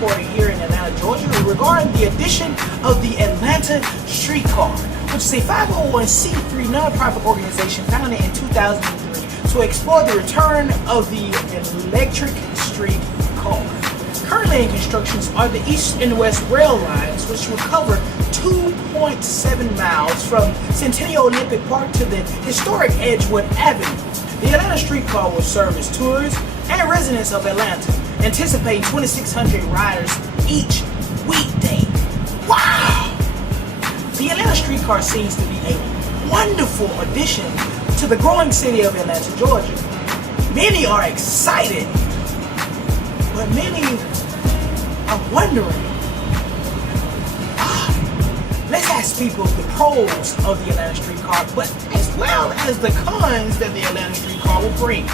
Korey here in Atlanta, Georgia, regarding the addition of the Atlanta Streetcar, which is a 501c3 nonprofit organization founded in 2003 to explore the return of the electric streetcar. Currently in construction are the East and West rail lines, which will cover 2.7 miles from Centennial Olympic Park to the historic Edgewood Avenue. The Atlanta Streetcar will service tourists and residents of Atlanta, anticipating 2,600 riders each weekday. Wow! The Atlanta Streetcar seems to be a wonderful addition to the growing city of Atlanta, Georgia. Many are excited, but many are wondering. Let's ask people the pros of the Atlanta Streetcar, but as well as the cons that the Atlanta Streetcar will bring.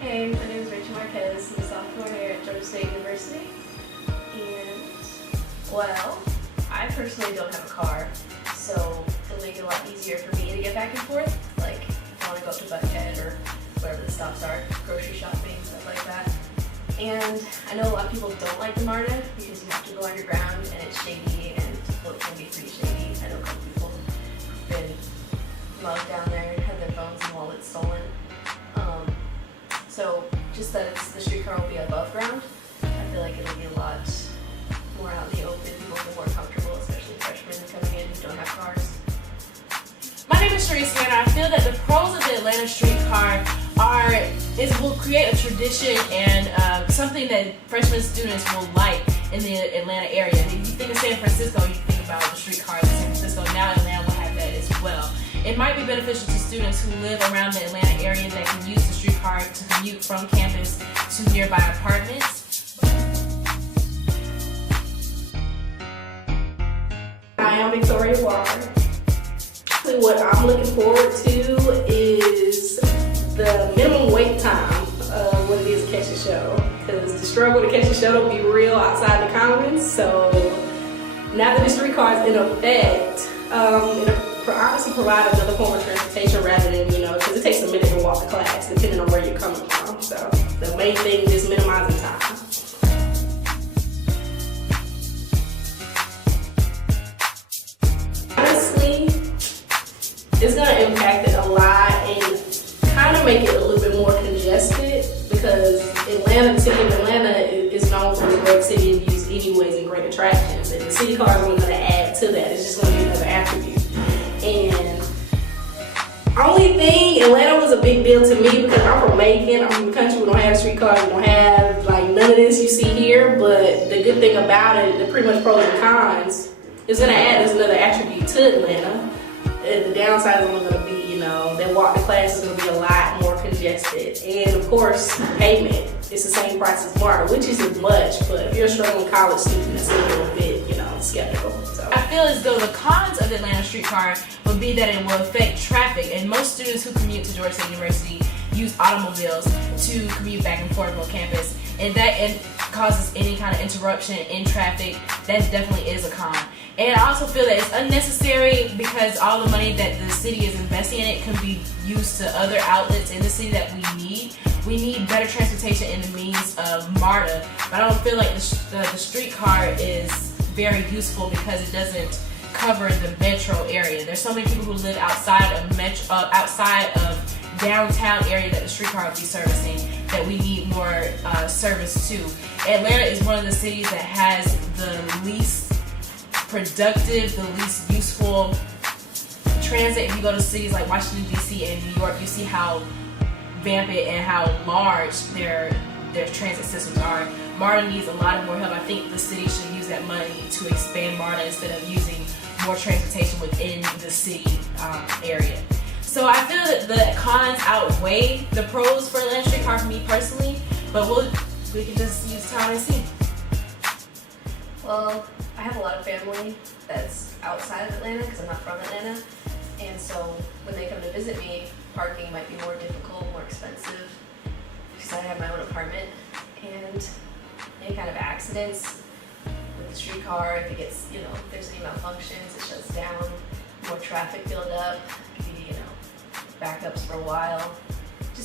Hey, my name is Rachel Marquez. I'm a sophomore here at Jour State University. And, well, I personally don't have a car, so it'll make it a lot easier for me to get back and forth. Like, if I want to go up to Buckhead or wherever the stops are, grocery shopping, stuff like that. And I know a lot of people don't like the MARTA because you have to go underground and it's shady and well, it can be pretty shady. I know a couple people who've been mugged down there and had their phones and wallets stolen. So just that the streetcar will be above ground, I feel like it'll be a lot more out in the open, people will be more comfortable, especially freshmen coming in who don't have cars. My name is Teresa, and I feel that the pros of the Atlanta Streetcar will create a tradition and something that freshman students will like in the Atlanta area. And if you think of San Francisco, you think about the streetcars in San Francisco. Now Atlanta will have that as well. It might be beneficial to students who live around the Atlanta area that can use the streetcar to commute from campus to nearby apartments. Hi, I'm Victoria Jour. What I'm looking forward to is the minimum wait time of what it is to catch a show. Because the struggle to catch a show will be real outside the Commons. So now that the streetcar is in effect, it'll honestly provide another form of transportation rather than, because it takes a minute to walk to class depending on where you're coming from. So the main thing is minimizing time. It's going to impact it a lot and kind of make it a little bit more congested because Atlanta, the city of Atlanta is known for a great city of views anyways and great attractions. And the city car is only going to add to that. It's just going to be another attribute. And only thing, Atlanta was a big deal to me because I'm from Macon. I'm from the country. We don't have streetcars. We don't have none of this you see here. But the good thing about it, the pretty much pros and cons, is going to add as another attribute to Atlanta. The downside is only going to be, that walk to class is going to be a lot more congested. And of course, payment, it's the same price as MARTA, which isn't much, but if you're a struggling college student, it's a little bit, skeptical. So I feel as though the cons of the Atlanta Streetcar would be that it will affect traffic, and most students who commute to Jour State University use automobiles to commute back and forth on campus, and that causes any kind of interruption in traffic. That definitely is a con. And I also feel that it's unnecessary because all the money that the city is investing in it can be used to other outlets in the city that we need. We need better transportation in the means of MARTA, but I don't feel like the streetcar is very useful because it doesn't cover the metro area. There's so many people who live outside of downtown area that the streetcar will be servicing that we need more service to. Atlanta is one of the cities that has the least productive, the least useful transit. If you go to cities like Washington, D.C. and New York, you see how vampant and how large their transit systems are. MARTA needs a lot more help. I think the city should use that money to expand MARTA instead of using more transportation within the city area. So I feel that the cons outweigh the pros for Atlanta Streetcar for me personally, but we can just use time and see. Well, I have a lot of family that's outside of Atlanta because I'm not from Atlanta, and so when they come to visit me, parking might be more difficult, more expensive because I have my own apartment, and any kind of accidents with the streetcar, if it gets, if there's any malfunctions, it shuts down, more traffic build up, could be, backups for a while.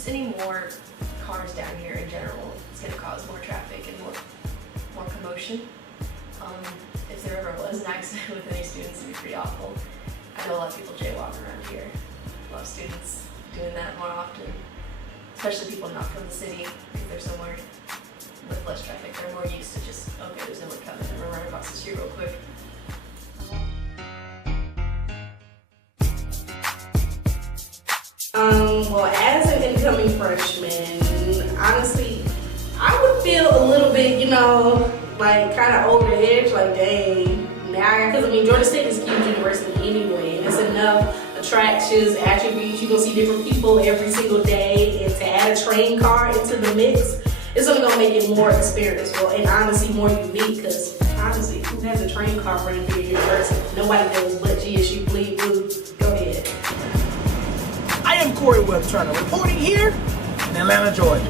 just any more cars down here in general, it's going to cause more traffic and more commotion. If there ever was an accident with any students, it'd be pretty awful. I know a lot of people jaywalk around here. A lot of students doing that more often, especially people not from the city, because they're somewhere with less traffic. They're more used to just, okay, there's no one coming, I'm gonna run across the street real quick. Well, as an incoming freshman, honestly, I would feel a little bit, like kind of over the edge, like dang, now, because I mean, Georgia State is a huge university anyway, and it's enough attractions, attributes. You're gonna see different people every single day, and to add a train car into the mix, it's only gonna make it more experienceable and honestly more unique, because honestly, who has a train car running through your university? Nobody knows but GSU bleed blue. Go ahead. I am Korey Webb Turner, reporting here in Atlanta, Georgia.